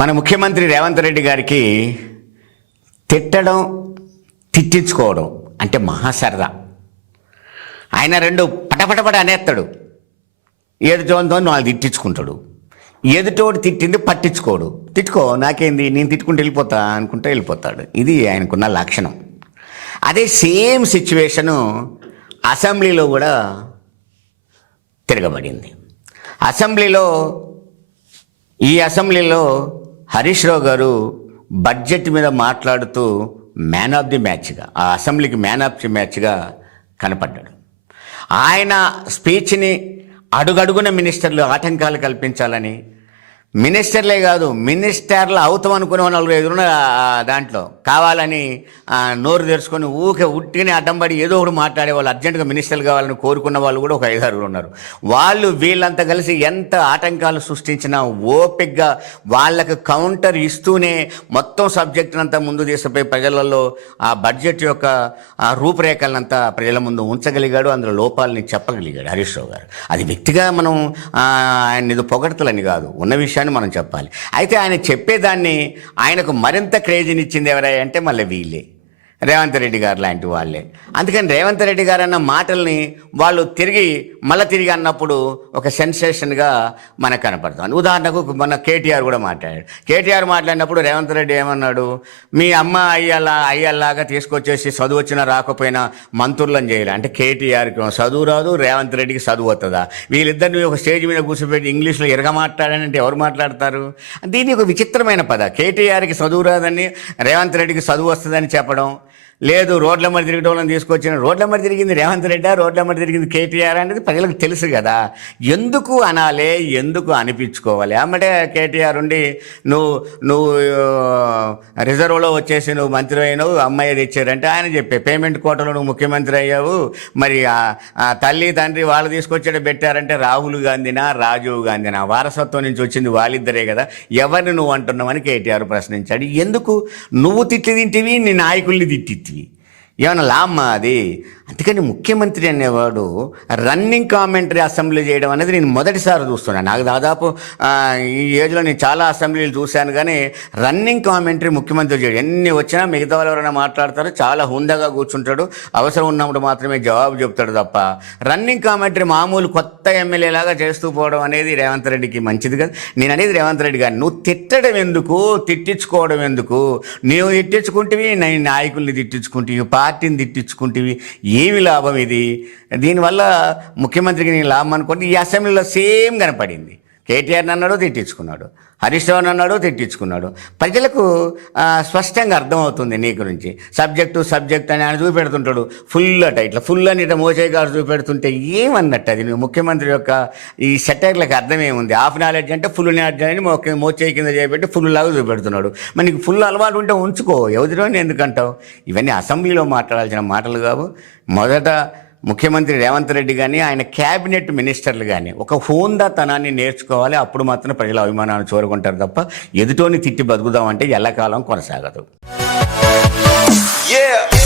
మన ముఖ్యమంత్రి రేవంత్ రెడ్డి గారికి తిట్టడం తిట్టించుకోవడం అంటే మహా సరదా. ఆయన రెండు పటపటపట అనేస్తాడు. ఎదుటోతో వాళ్ళు తిట్టించుకుంటాడు. ఎదుటోడు తిట్టింది పట్టించుకోడు. తిట్టుకో నాకేంది? నేను తిట్టుకుంటూ వెళ్ళిపోతా అనుకుంటే వెళ్ళిపోతాడు. ఇది ఆయనకున్న లక్షణం. అదే సేమ్ సిచ్యువేషను అసెంబ్లీలో కూడా తిరగబడింది. అసెంబ్లీలో ఈ అసెంబ్లీలో హరీష్ రావు గారు బడ్జెట్ మీద మాట్లాడుతూ మ్యాన్ ఆఫ్ ది మ్యాచ్గా ఆ అసెంబ్లీకి మ్యాన్ ఆఫ్ ది మ్యాచ్గా కనపడ్డాడు. ఆయన స్పీచ్ని అడుగడుగున మినిస్టర్లు ఆటంకాలు కల్పించాలని మినిస్టర్లే కాదు మినిస్టర్లు అవుతాం అనుకునే వాళ్ళు ఎదురున్నారు దాంట్లో. కావాలని నోరు తెరుచుకొని ఊకే ఉట్టిని అడ్డంపడి ఏదో ఒకటి మాట్లాడే వాళ్ళు అర్జెంటుగా మినిస్టర్లు కావాలని కోరుకున్న వాళ్ళు కూడా ఒక ఐదారుగురు ఉన్నారు. వాళ్ళు వీళ్ళంతా కలిసి ఎంత ఆటంకాలు సృష్టించినా ఓపిక్గా వాళ్ళకు కౌంటర్ ఇస్తూనే మొత్తం సబ్జెక్టునంతా ముందు తీసుకుపోయి ప్రజలలో ఆ బడ్జెట్ యొక్క ఆ రూపురేఖలనంతా ప్రజల ముందు ఉంచగలిగాడు అందులో లోపాలని చెప్పగలిగాడు హరీష్ రావు గారు. అది వ్యక్తిగా మనం ఆయన ఇది పొగడతలని కాదు. ఉన్న విషయం విషయాన్ని మనం చెప్పాలి. అయితే ఆయన చెప్పేదాన్ని ఆయనకు మరింత క్రేజీనిచ్చింది ఎవరై అంటే మళ్ళీ వీళ్ళే. రేవంత్ రెడ్డి గారు లాంటి వాళ్ళే. అందుకని రేవంత్ రెడ్డి గారు అన్న మాటల్ని వాళ్ళు తిరిగి మళ్ళీ తిరిగి అన్నప్పుడు ఒక సెన్సేషన్గా మనకు కనపడుతుంది. ఉదాహరణకు మన కేటీఆర్ కూడా మాట్లాడాడు. కేటీఆర్ మాట్లాడినప్పుడు రేవంత్ రెడ్డి ఏమన్నాడు? మీ అమ్మ అయ్యలా అయ్యల్లాగా తీసుకొచ్చేసి చదువు వచ్చినా రాకపోయినా మంత్రులను చేయాలి. అంటే కేటీఆర్కి చదువు రాదు రేవంత్ రెడ్డికి చదువు వస్తుందా వీళ్ళిద్దరిని ఒక స్టేజ్ మీద కూర్చోబెట్టి ఇంగ్లీష్లో ఎరగ మాట్లాడానంటే ఎవరు మాట్లాడతారు? దీని ఒక విచిత్రమైన పద. కేటీఆర్కి చదువు రాదని రేవంత్ రెడ్డికి చదువు వస్తుందని చెప్పడం లేదు రోడ్ల మరి తిరగడం వాళ్ళని తీసుకొచ్చిన రోడ్ల మరి తిరిగింది రేవంత్ రెడ్డి రోడ్ల మరి తిరిగింది కేటీఆర్ అనేది ప్రజలకు తెలుసు కదా. ఎందుకు అనాలే ఎందుకు అనిపించుకోవాలి? అమ్మటే కేటీఆర్ ఉండి నువ్వు నువ్వు రిజర్వ్లో వచ్చేసి నువ్వు మంత్రి అయినావు అమ్మాయి తెచ్చారంటే ఆయన చెప్పే పేమెంట్ కోటలో నువ్వు ముఖ్యమంత్రి అయ్యావు మరి ఆ తల్లి తండ్రి వాళ్ళు తీసుకొచ్చాడు పెట్టారంటే రాహుల్ గాంధీనా రాజీవ్ గాంధీనా? వారసత్వం నుంచి వచ్చింది వాళ్ళిద్దరే కదా. ఎవరిని నువ్వు అంటున్నావని కేటీఆర్ ప్రశ్నించాడు. ఎందుకు? నువ్వు తిట్లు తింటివి నీ నాయకుల్ని Litwi. ఏమన్నా లామ్మా అది? అందుకని ముఖ్యమంత్రి అనేవాడు రన్నింగ్ కామెంటరీ అసెంబ్లీ చేయడం అనేది నేను మొదటిసారి చూస్తున్నాను. నాకు దాదాపు ఈ ఏజ్లో నేను చాలా అసెంబ్లీలు చూశాను కానీ రన్నింగ్ కామెంటరీ ముఖ్యమంత్రి చేయడం. ఎన్ని వచ్చినా మిగతా వాళ్ళు ఎవరైనా మాట్లాడతారు చాలా హుందాగా కూర్చుంటాడు. అవసరం ఉన్నప్పుడు మాత్రమే జవాబు చెప్తాడు తప్ప రన్నింగ్ కామెంటరీ మామూలు కొత్త ఎమ్మెల్యే లాగా చేస్తూ పోవడం అనేది రేవంత్ రెడ్డికి మంచిది కదా. నేను అనేది రేవంత్ రెడ్డి గారు నువ్వు తిట్టడం ఎందుకు? తిట్టించుకోవడం ఎందుకు? నువ్వు తిట్టించుకుంటేవి నేను నాయకుల్ని తిట్టించుకుంటే పార్టీని తిట్టించుకుంటేవి ఏమి లాభం ఇది? దీనివల్ల ముఖ్యమంత్రికి నేను లాభం అనుకోండి ఈ అసెంబ్లీలో సేమ్ కనపడింది. కేటీఆర్ అన్నాడు తిట్టించుకున్నాడు హరీష్ రావు అన్నాడు తిట్టించుకున్నాడు. ప్రజలకు స్పష్టంగా అర్థమవుతుంది నీ గురించి. సబ్జెక్టు సబ్జెక్ట్ అని ఆయన చూపెడుతుంటాడు. ఫుల్ అట ఇట్లా ఫుల్ అని ఇట్లా మోసే గారు చూపెడుతుంటే ఏమన్నట్టు అది? నువ్వు ముఖ్యమంత్రి యొక్క ఈ సెటర్లకు అర్థమేముంది? హాఫ్ నాలెడ్జ్ అంటే ఫుల్ నాలెడ్జ్ అని మోకే కింద చేపెట్టి ఫుల్ లాగా చూపెడుతున్నాడు. మరి నీకు ఫుల్ అలవాటు ఉంటే ఉంచుకో. ఎవరిలోనే ఎందుకంటావు? ఇవన్నీ అసెంబ్లీలో మాట్లాడాల్సిన మాటలు కావు. మొదట ముఖ్యమంత్రి రేవంత్ రెడ్డి కానీ ఆయన క్యాబినెట్ మినిస్టర్లు కానీ ఒక హోందాతనాన్ని నేర్చుకోవాలి అప్పుడు మాత్రం ప్రజల అభిమానాన్ని చూరుకుంటారు తప్ప ఎదుటోని తిట్టి బతుకుదాం అంటే ఎల్లకాలం కొనసాగదు Yeah.